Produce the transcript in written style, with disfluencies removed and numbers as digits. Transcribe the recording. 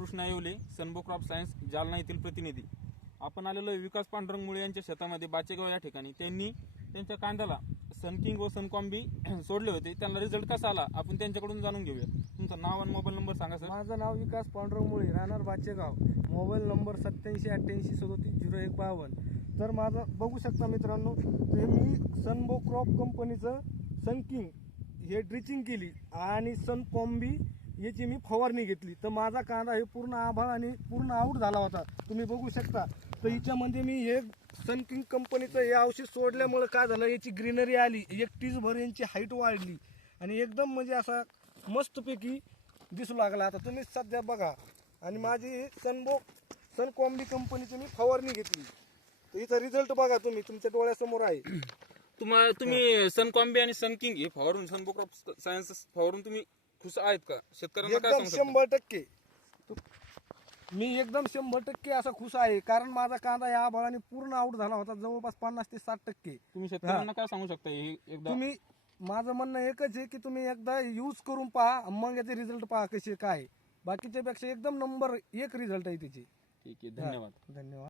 Krishna Yewale, सनबो crop science Jalna येथील प्रतिनिधी. आपण आलेलो विकास पांडुरंग मुळे यांच्या शेतामध्ये बाचेगाव या ठिकाणी. त्यांनी त्यांच्या कांद्याला सनकिंग व सनकॉम्बी सोडले होते. त्यांना रिझल्ट कसा आला आपण त्यांच्याकडून जाणून घेऊया. तुमचं नाव आणि मोबाईल नंबर सांगा सर. माझं नाव विकास पांडुरंग मुळे, राहणार बाचेगाव. Mobile number 8788373152. तर माझं बघू शकता मित्रांनो, ते मी सनबो क्रॉप कंपनीचं सनकिंग हे ड्रिचिंग केली आणि सनकॉम्बी याची मी फवारणी घेतली. तर माझा कांदा हे पूर्ण आभाळ आणि पूर्ण आऊट झाला होता, तुम्ही बघू शकता. तर हिच्यामध्ये मी हे सनकिंग कंपनीचं हे औषध सोडल्यामुळे काय झालं, याची ग्रीनरी आली, 1 भर यांची हाईट वाढली आणि एकदम म्हणजे असा मस्तपैकी दिसू लागला. आता तुम्ही सध्या बघा, आणि माझी सनकॉम्बी कंपनीची मी फवारणी घेतली. तर हिचा रिझल्ट बघा, तुम्ही तुमच्या डोळ्यासमोर आहे. तुम्ही सनकॉम्बी आणि सनकिंग हे फवारून सनबो क्रॉप सायन्स फवारून तुम्ही खुश आहेत का? शेतकऱ्यांना काय एकदम सांगू शकता? 100%. मी एकदम 100% असा खुश आहे, कारण माझा कांदा या आभाळाने पूर्ण आऊट झाला होता, जवळपास 50 ते 60%. तुम्ही शेतकऱ्यांना काय सांगू शकता? हे एकदा तुम्ही, माझं म्हणणं एकच आहे की तुम्ही एकदा यूज करून पहा, मग याचे रिझल्ट पहा कसे काय. बाकीच्या पेक्षा एकदम नंबर 1 रिझल्ट आहे त्याचे. ठीक आहे, धन्यवाद. धन्यवाद.